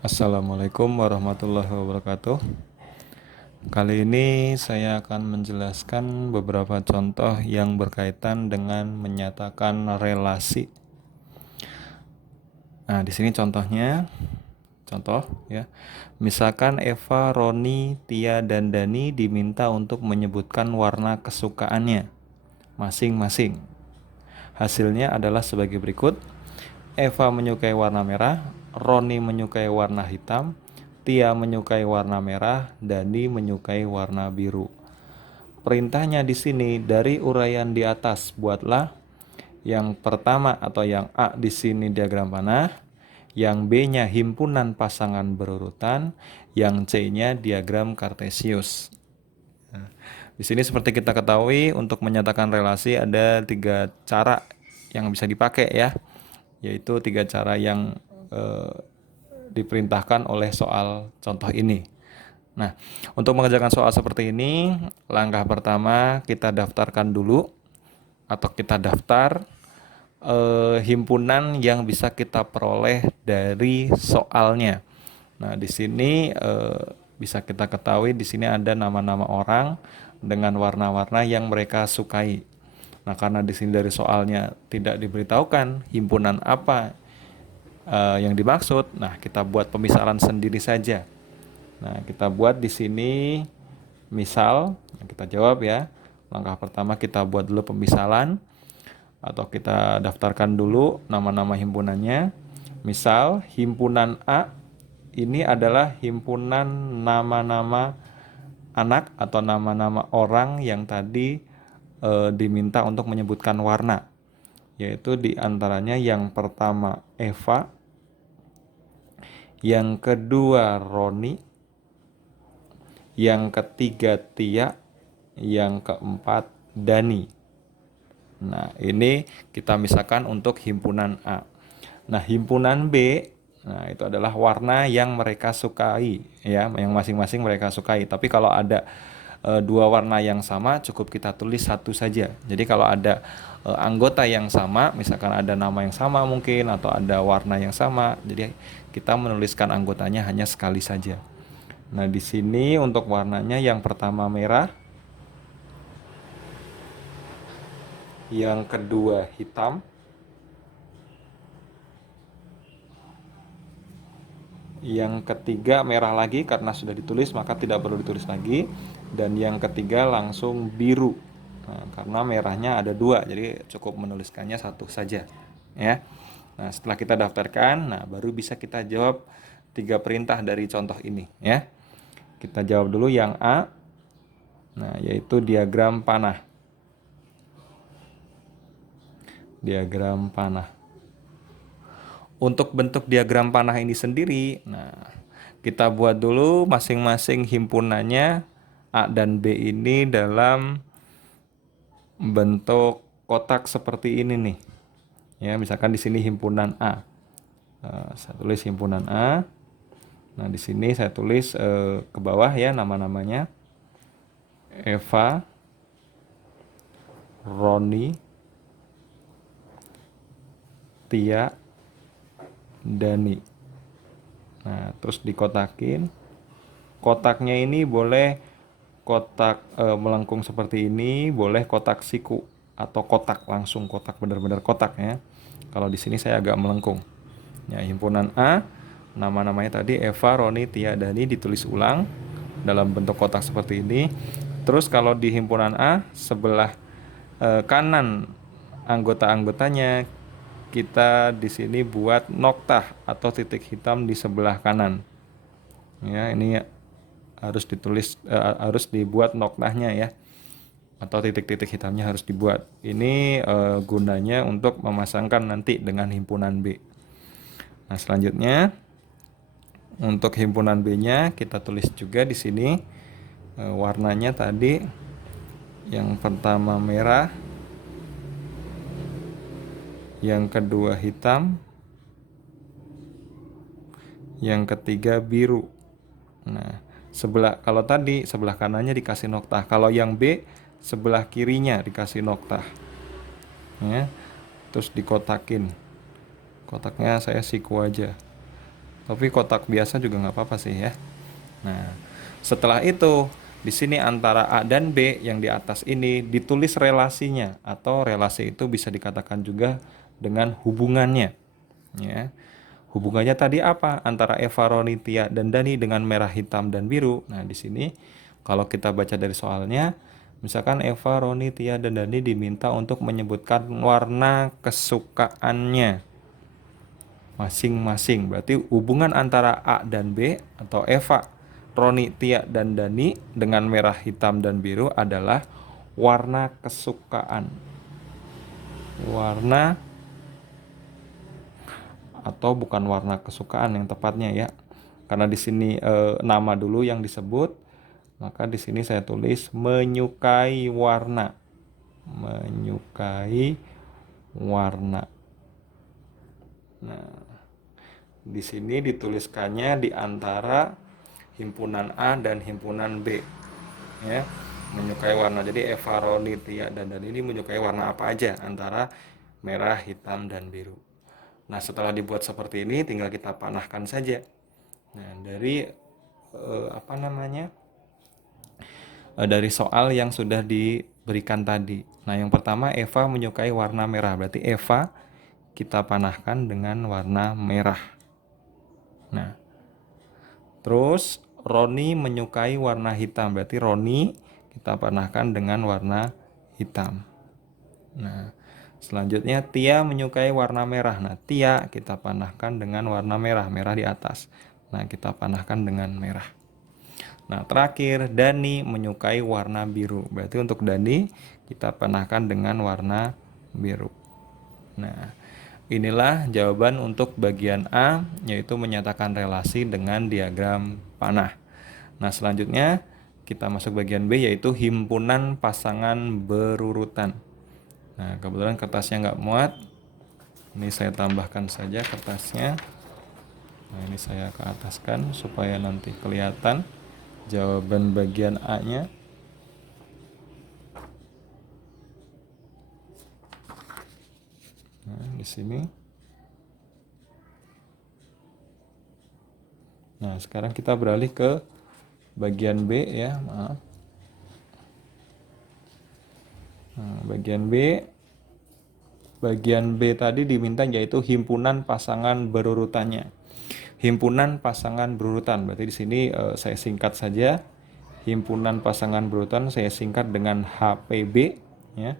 Assalamualaikum warahmatullahi wabarakatuh. Kali ini saya akan menjelaskan beberapa contoh yang berkaitan dengan menyatakan relasi. Nah, di sini contohnya, contoh ya. Misalkan Eva, Roni, Tia, dan Dani diminta untuk menyebutkan warna kesukaannya masing-masing. Hasilnya adalah sebagai berikut. Eva menyukai warna merah, Roni menyukai warna hitam, Tia menyukai warna merah, Dani menyukai warna biru. Perintahnya di sini dari uraian di atas, buatlah yang pertama atau yang A di sini diagram panah, yang B-nya himpunan pasangan berurutan, yang C-nya diagram kartesius. Nah, di sini seperti kita ketahui untuk menyatakan relasi ada 3 cara yang bisa dipakai ya, yaitu 3 cara yang eh, diperintahkan oleh soal contoh ini. Nah, untuk mengerjakan soal seperti ini, langkah pertama kita daftarkan dulu atau kita daftar himpunan yang bisa kita peroleh dari soalnya. Nah, di sini bisa kita ketahui di sini ada nama-nama orang dengan warna-warna yang mereka sukai. Nah, karena di sini dari soalnya tidak diberitahukan himpunan apa yang dimaksud, nah kita buat pemisalan sendiri saja. Nah, kita buat di sini misal, kita jawab ya. Langkah pertama kita buat dulu pemisalan atau kita daftarkan dulu nama-nama himpunannya. Misal, himpunan A ini adalah himpunan nama-nama anak atau nama-nama orang yang tadi diminta untuk menyebutkan warna. Yaitu diantaranya yang pertama Eva, yang kedua Roni, yang ketiga Tia, yang keempat Dani. Nah, ini kita misalkan untuk himpunan A. Nah, himpunan B, nah itu adalah warna yang mereka sukai ya, yang masing-masing mereka sukai. Tapi kalau ada 2 warna yang sama, cukup kita tulis satu saja. Jadi kalau ada anggota yang sama, misalkan ada nama yang sama mungkin atau ada warna yang sama, jadi kita menuliskan anggotanya hanya sekali saja. Nah, di sini untuk warnanya yang pertama merah, yang kedua hitam, yang ketiga merah lagi karena sudah ditulis maka tidak perlu ditulis lagi, dan yang ketiga langsung biru. Nah, karena merahnya ada 2 jadi cukup menuliskannya satu saja ya. Nah, setelah kita daftarkan, nah baru bisa kita jawab 3 perintah dari contoh ini ya. Kita jawab dulu yang A, nah yaitu diagram panah. Diagram panah. Untuk bentuk diagram panah ini sendiri, nah kita buat dulu masing-masing himpunannya A dan B ini dalam bentuk kotak seperti ini nih. Ya, misalkan di sini himpunan A. Saya tulis himpunan A. Nah, di sini saya tulis ke bawah ya nama-namanya. Eva, Roni, Tia, Dani. Nah, terus dikotakin. Kotaknya ini boleh kotak melengkung seperti ini, boleh kotak siku atau kotak langsung, kotak benar-benar kotak ya. Kalau di sini saya agak melengkung. Ya, himpunan A, nama-namanya tadi Eva, Roni, Tia, Dani ditulis ulang dalam bentuk kotak seperti ini. Terus kalau di himpunan A, sebelah kanan anggota-anggotanya kita di sini buat noktah atau titik hitam di sebelah kanan. Ya, ini harus ditulis harus dibuat noktahnya ya, atau titik-titik hitamnya harus dibuat. Ini gunanya untuk memasangkan nanti dengan himpunan B. Nah, selanjutnya untuk himpunan B-nya kita tulis juga di sini warnanya tadi yang pertama merah, yang kedua hitam, yang ketiga biru. Nah, kalau tadi sebelah kanannya dikasih noktah, kalau yang B sebelah kirinya dikasih noktah. Ya. Terus dikotakin. Kotaknya saya siku aja. Tapi kotak biasa juga nggak apa-apa sih ya. Nah, setelah itu di sini antara A dan B yang di atas ini ditulis relasinya, atau relasi itu bisa dikatakan juga dengan hubungannya. Ya. Hubungannya tadi apa? Antara Eva, Roni, Tia, dan Dani dengan merah, hitam, dan biru. Nah, di sini kalau kita baca dari soalnya, misalkan Eva, Roni, Tia, dan Dani diminta untuk menyebutkan warna kesukaannya masing-masing. Berarti hubungan antara A dan B atau Eva, Roni, Tia, dan Dani dengan merah, hitam, dan biru adalah warna kesukaan. Warna atau bukan warna kesukaan yang tepatnya ya. Karena di sini nama dulu yang disebut, maka di sini saya tulis menyukai warna. Menyukai warna. Nah, di sini dituliskannya di antara himpunan A dan himpunan B. Ya, menyukai warna. Jadi Eva, Roni, Tia, dan ini menyukai warna apa aja antara merah, hitam, dan biru. Nah, setelah dibuat seperti ini tinggal kita panahkan saja. Nah, dari dari soal yang sudah diberikan tadi. Nah, yang pertama Eva menyukai warna merah. Berarti Eva kita panahkan dengan warna merah. Nah, terus Roni menyukai warna hitam. Berarti Roni kita panahkan dengan warna hitam. Nah, selanjutnya Tia menyukai warna merah. Nah, Tia kita panahkan dengan warna merah. Merah di atas. Nah, kita panahkan dengan merah. Nah, terakhir Dani menyukai warna biru. Berarti untuk Dani kita panahkan dengan warna biru. Nah, inilah jawaban untuk bagian A, yaitu menyatakan relasi dengan diagram panah. Nah, selanjutnya kita masuk bagian B, yaitu himpunan pasangan berurutan. Nah, kebetulan kertasnya nggak muat. Ini saya tambahkan saja kertasnya. Nah, ini saya ke ataskan supaya nanti kelihatan jawaban bagian A-nya. Nah, di sini. Nah, sekarang kita beralih ke bagian B ya, maaf. Nah, bagian B tadi diminta yaitu himpunan pasangan berurutannya. Himpunan pasangan berurutan, berarti di sini saya singkat saja. Himpunan pasangan berurutan saya singkat dengan HPB ya.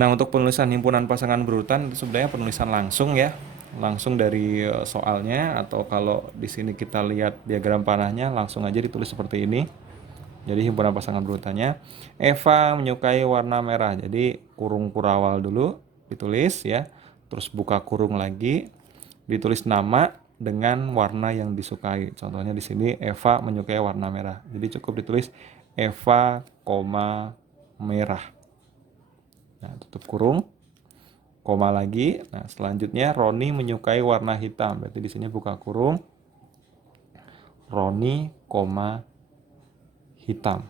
Nah, untuk penulisan himpunan pasangan berurutan itu sebenarnya penulisan langsung ya. Langsung dari soalnya, atau kalau di sini kita lihat diagram panahnya langsung aja ditulis seperti ini. Jadi himpunan pasangan berurutannya Eva menyukai warna merah. Jadi kurung kurawal dulu ditulis ya. Terus buka kurung lagi, ditulis nama dengan warna yang disukai. Contohnya di sini Eva menyukai warna merah. Jadi cukup ditulis Eva, merah. Nah, tutup kurung, koma lagi. Nah, selanjutnya Roni menyukai warna hitam. Berarti di sini buka kurung, Roni, hitam.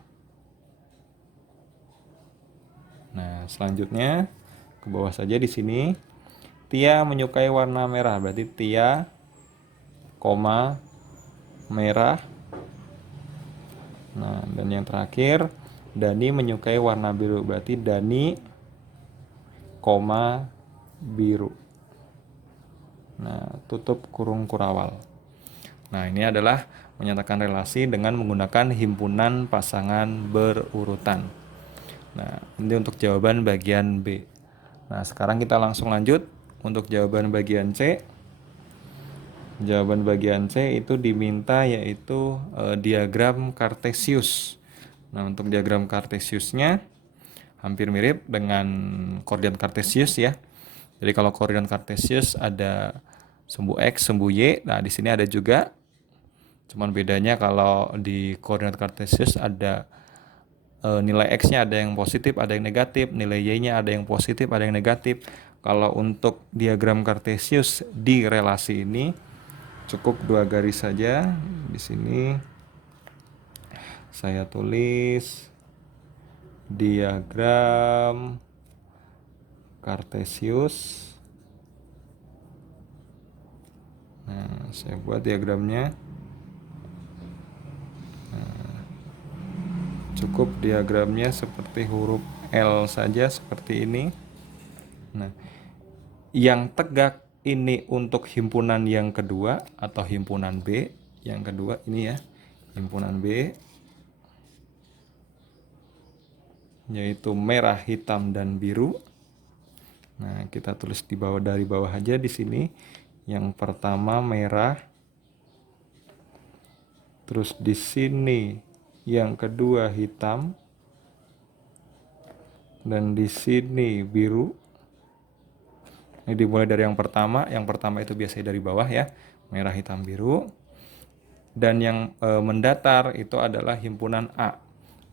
Nah, selanjutnya ke bawah saja di sini. Tia menyukai warna merah. Berarti Tia, merah. Nah, dan yang terakhir Dani menyukai warna biru. Berarti Dani, biru. Nah, tutup kurung kurawal. Nah, ini adalah menyatakan relasi dengan menggunakan himpunan pasangan berurutan. Nah, ini untuk jawaban bagian B. Nah, sekarang kita langsung lanjut untuk jawaban bagian C. Jawaban bagian C itu diminta yaitu diagram Cartesius. Nah, untuk diagram Cartesiusnya hampir mirip dengan koordinat Cartesius ya. Jadi kalau koordinat Cartesius ada sumbu X, sumbu Y. Nah, di sini ada juga. Cuman bedanya kalau di koordinat Cartesius ada nilai X-nya ada yang positif, ada yang negatif, nilai Y-nya ada yang positif, ada yang negatif. Kalau untuk diagram Cartesius di relasi ini cukup 2 garis saja. Di sini saya tulis diagram Cartesius. Nah, Saya buat diagramnya. Cukup diagramnya seperti huruf L saja seperti ini. Nah, yang tegak ini untuk himpunan yang kedua atau himpunan B. Yang kedua ini ya, himpunan B, yaitu merah, hitam, dan biru. Nah, kita tulis di bawah, dari bawah aja di sini. Yang pertama merah, terus di sini yang kedua hitam, dan di sini biru. Ini dimulai dari yang pertama. Yang pertama itu biasanya dari bawah ya, merah, hitam, biru. Dan yang mendatar itu adalah himpunan A.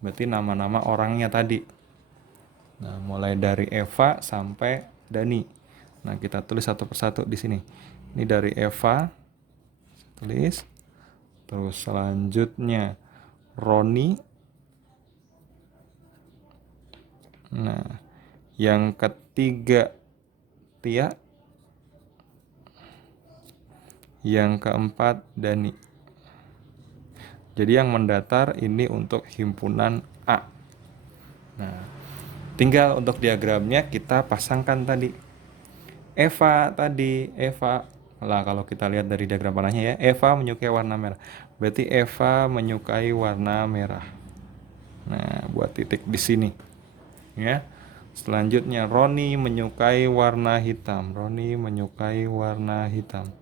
Berarti nama-nama orangnya tadi. Nah, mulai dari Eva sampai Dani. Nah, kita tulis satu persatu di sini. Ini dari Eva, tulis. Terus selanjutnya Roni. Nah, yang ketiga Tia. Yang keempat Dani. Jadi yang mendatar ini untuk himpunan A. Nah, tinggal untuk diagramnya kita pasangkan tadi. Eva tadi, Eva. Lah kalau kita lihat dari diagram panahnya ya, Eva menyukai warna merah. Berarti Eva menyukai warna merah. Nah, buat titik di sini. Ya. Selanjutnya Roni menyukai warna hitam. Roni menyukai warna hitam.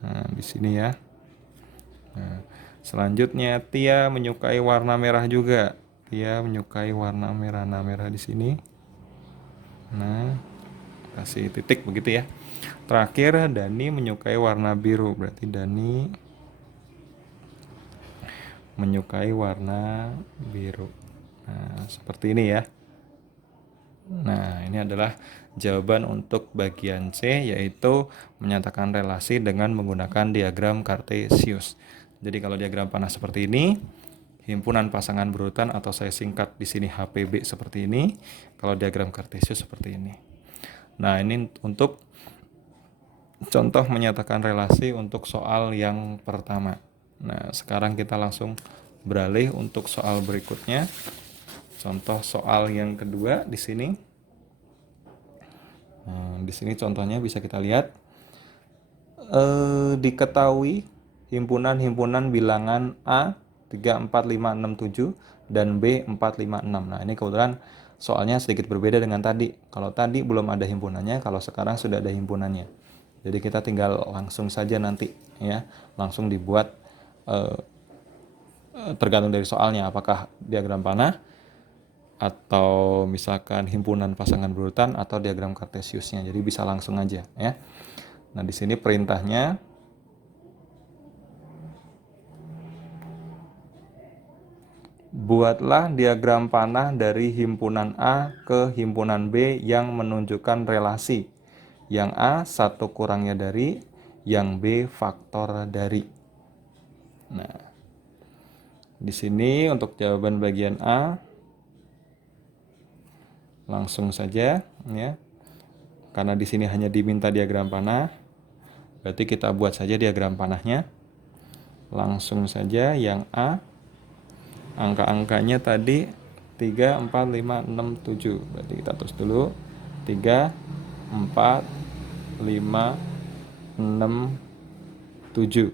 Nah, di sini ya. Nah, selanjutnya Tia menyukai warna merah juga. Tia menyukai warna merah. Nah, merah di sini. Nah, kasih titik begitu ya. Terakhir Dani menyukai warna biru. Berarti Dani menyukai warna biru. Nah, seperti ini ya. Nah, ini adalah jawaban untuk bagian C, yaitu menyatakan relasi dengan menggunakan diagram Kartesius. Jadi kalau diagram panah seperti ini, himpunan pasangan berurutan atau saya singkat di sini HPB seperti ini. Kalau diagram Kartesius seperti ini. Nah, ini untuk contoh menyatakan relasi untuk soal yang pertama. Nah, sekarang kita langsung beralih untuk soal berikutnya. Contoh soal yang kedua di sini. Nah, di sini contohnya bisa kita lihat. Diketahui himpunan-himpunan bilangan A 3, 4, 5, 6, 7 dan B 4, 5, 6. Nah, ini kebetulan soalnya sedikit berbeda dengan tadi. Kalau tadi belum ada himpunannya, kalau sekarang sudah ada himpunannya. Jadi kita tinggal langsung saja nanti ya, langsung dibuat tergantung dari soalnya, apakah diagram panah atau misalkan himpunan pasangan berurutan atau diagram Kartesiusnya. Jadi bisa langsung aja ya. Nah, di sini perintahnya buatlah diagram panah dari himpunan A ke himpunan B yang menunjukkan relasi. Yang A satu kurangnya dari, yang B faktor dari. Nah, di sini untuk jawaban bagian A langsung saja ya. Karena di sini hanya diminta diagram panah, berarti kita buat saja diagram panahnya. Langsung saja yang A, angka-angkanya tadi 3, 4, 5, 6, 7. Berarti kita tulis dulu 3, 4, 5, 6, 7.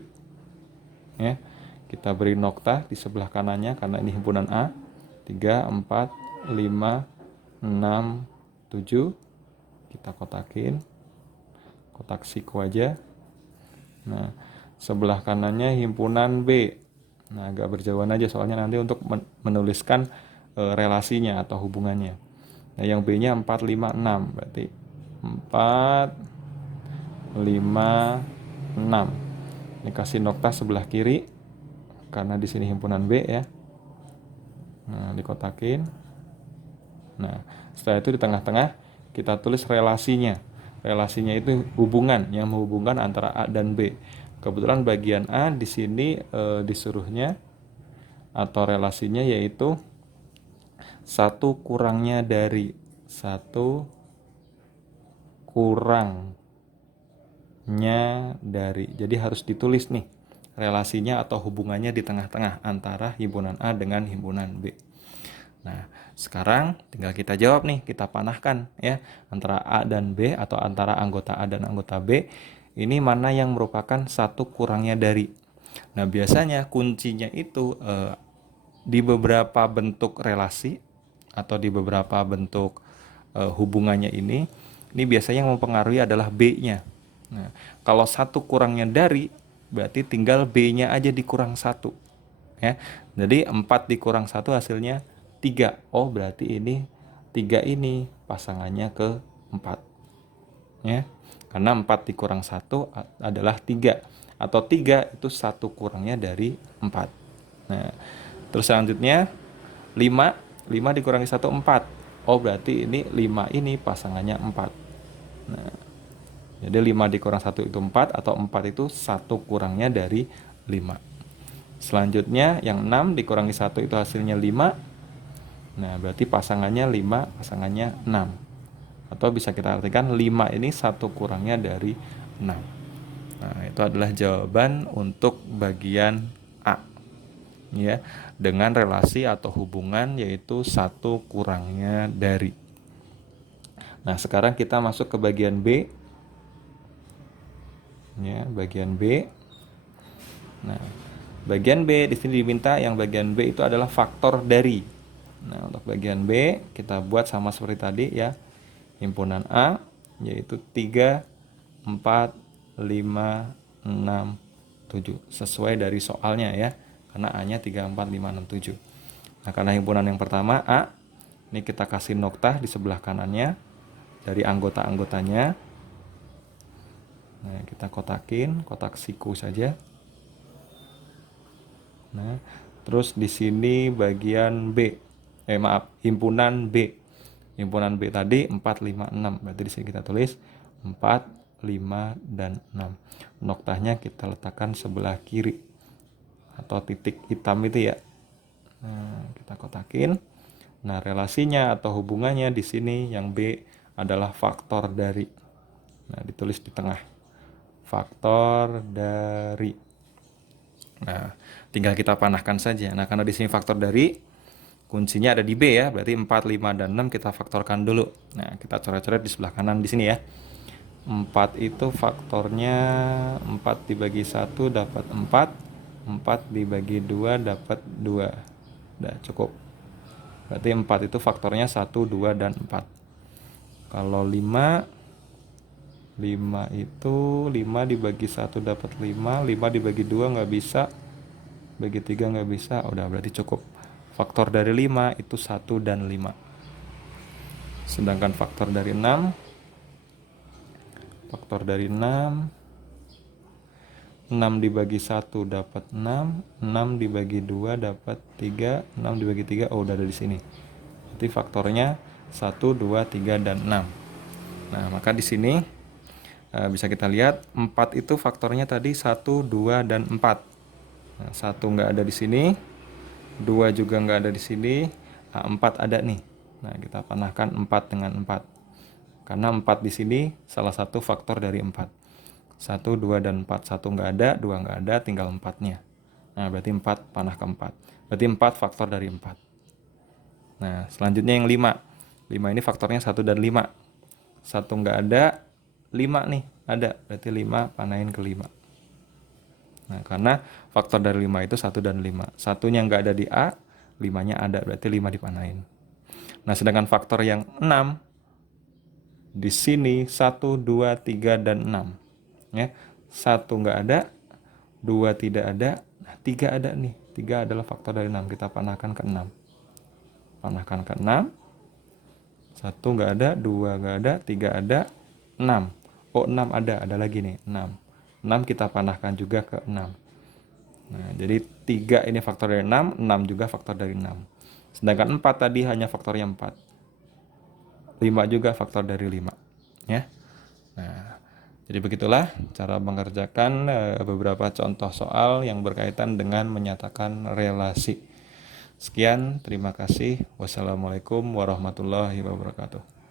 Ya. Kita beri nokta di sebelah kanannya karena ini himpunan A. 3, 4, 5, 6, 7. Kita kotakin. Kotak siku aja. Nah, sebelah kanannya himpunan B. Nah, agak berjauhan aja soalnya nanti untuk menuliskan relasinya atau hubungannya. Nah, yang B-nya 4, 5, 6. Berarti 4, 5, 6. Ini kasih nokta sebelah kiri karena di sini himpunan B ya. Nah, dikotakin. Nah, setelah itu di tengah-tengah kita tulis relasinya. Relasinya itu hubungan yang menghubungkan antara A dan B. Kebetulan bagian A di sini disuruhnya atau relasinya yaitu satu kurangnya dari, satu kurang dari. Jadi harus ditulis nih relasinya atau hubungannya di tengah-tengah antara himpunan A dengan himpunan B. Nah, sekarang tinggal kita jawab nih, kita panahkan ya antara A dan B atau antara anggota A dan anggota B. Ini mana yang merupakan satu kurangnya dari. Nah, biasanya kuncinya itu di beberapa bentuk relasi atau di beberapa bentuk hubungannya ini biasanya yang mempengaruhi adalah B-nya. Nah, kalau satu kurangnya dari, berarti tinggal B-nya aja dikurang satu. Ya, jadi 4 dikurang 1 hasilnya 3. Oh, berarti ini 3 ini pasangannya ke 4. Ya, karena 4 dikurang 1 adalah 3. Atau 3 itu satu kurangnya dari 4. Nah, terus selanjutnya 5. 5 dikurangi 1, 4. Oh, berarti ini 5 ini pasangannya 4. Nah, jadi 5 dikurang 1 itu 4, atau 4 itu satu kurangnya dari 5. Selanjutnya yang 6 dikurangi 1 itu hasilnya 5. Nah, berarti pasangannya 5, pasangannya 6. Atau bisa kita artikan 5 ini satu kurangnya dari 6. Nah, itu adalah jawaban untuk bagian A. Ya, dengan relasi atau hubungan yaitu satu kurangnya dari. Nah, sekarang kita masuk ke bagian B. Ya, bagian B. Nah, bagian B di sini diminta yang bagian B itu adalah faktor dari. Nah, untuk bagian B kita buat sama seperti tadi ya. Himpunan A yaitu 3, 4, 5, 6, 7 sesuai dari soalnya ya. Karena A-nya 3, 4, 5, 6, 7. Nah, karena himpunan yang pertama A, ini kita kasih noktah di sebelah kanannya dari anggota-anggotanya. Nah, kita kotakin, kotak siku saja. Nah, terus di sini bagian B. Himpunan B. Himpunan B tadi 4, 5, 6. Berarti di sini kita tulis 4, 5, dan 6. Noktahnya kita letakkan sebelah kiri atau titik hitam itu ya. Nah, kita kotakin. Nah, relasinya atau hubungannya di sini yang B adalah faktor dari. Nah, ditulis di tengah. Faktor dari. Nah, tinggal kita panahkan saja. Nah, karena di sini faktor dari, kuncinya ada di B ya. Berarti 4, 5, dan 6 kita faktorkan dulu. Nah, kita coret-coret di sebelah kanan di sini ya. 4 itu faktornya 4 dibagi 1 dapat 4. 4 dibagi 2 dapat 2. Udah cukup. Berarti 4 itu faktornya 1, 2, dan 4. Kalau 5 itu 5 dibagi 1 dapat 5. 5 dibagi 2 nggak bisa. Bagi 3 nggak bisa. Udah berarti cukup. Faktor dari 5 itu 1 dan 5. Sedangkan faktor dari 6 6 dibagi 1 dapat 6. 6 dibagi 2 dapat 3. 6 dibagi 3, oh udah ada di sini. Jadi faktornya 1, 2, 3, dan 6. Nah, maka di sini bisa kita lihat 4 itu faktornya tadi 1, 2, dan 4. Nah, 1 nggak ada di sini, 2 juga nggak ada di sini, 4 ada nih. Nah, kita panahkan 4 dengan 4. Karena 4 di sini salah satu faktor dari 4. 1, 2, dan 4. 1 nggak ada, 2 nggak ada, tinggal 4-nya. Nah, berarti 4 panah ke 4. Berarti 4 faktor dari 4. Nah, selanjutnya yang 5. 5 ini faktornya 1 dan 5. 1 nggak ada, 5 nih ada. Berarti 5 panahin ke 5. Nah, karena faktor dari 5 itu 1 dan 5. Satunya nggak ada di A, 5-nya ada. Berarti 5 dipanahin. Nah, sedangkan faktor yang 6 di sini 1, 2, 3, dan 6. Ya. 1 nggak ada, 2 tidak ada, nah 3 ada nih. 3 adalah faktor dari 6. Kita panahkan ke 6. Panahkan ke 6. 1 nggak ada, 2 nggak ada, 3 ada, 6. Oh, 6 ada lagi nih, 6. 6 kita panahkan juga ke 6. Nah, jadi 3 ini faktor dari 6, 6 juga faktor dari 6. Sedangkan 4 tadi hanya faktornya 4. 5 juga faktor dari 5. Ya. Nah, jadi begitulah cara mengerjakan beberapa contoh soal yang berkaitan dengan menyatakan relasi. Sekian, terima kasih. Wassalamualaikum warahmatullahi wabarakatuh.